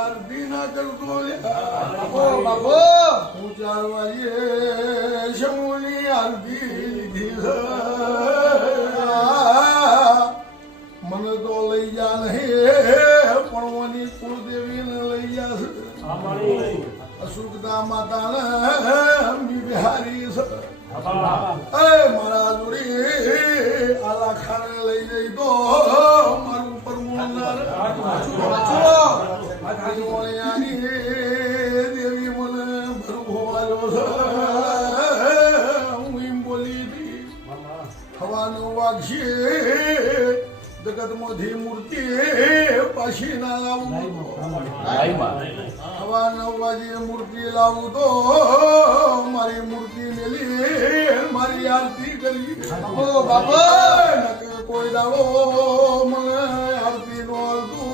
આરતી ના કરતો બાપુ હું 4 વાગે શમુની આરતી લીધી છે. મને તો લઈ જા નહીં પણ ઓની કુળદેવીને લઈ જાશે. અશુકતા માતાને બિહારી છે. મારા જોડી આલા ખાને લઈ જઈ તો મારું ઉપર દેવી મને ભરભો છે. હું એમ બોલી હતી હવાનો વાગશે જગતમાંથી મૂર્તિ પાછી ના લાવું. હવા 9 વાગે મૂર્તિ લાવું તો મારી મૂર્તિ મેલી મારી આરતી કરી. બાપુ કોઈ દાડો મને આરતી નો આવતું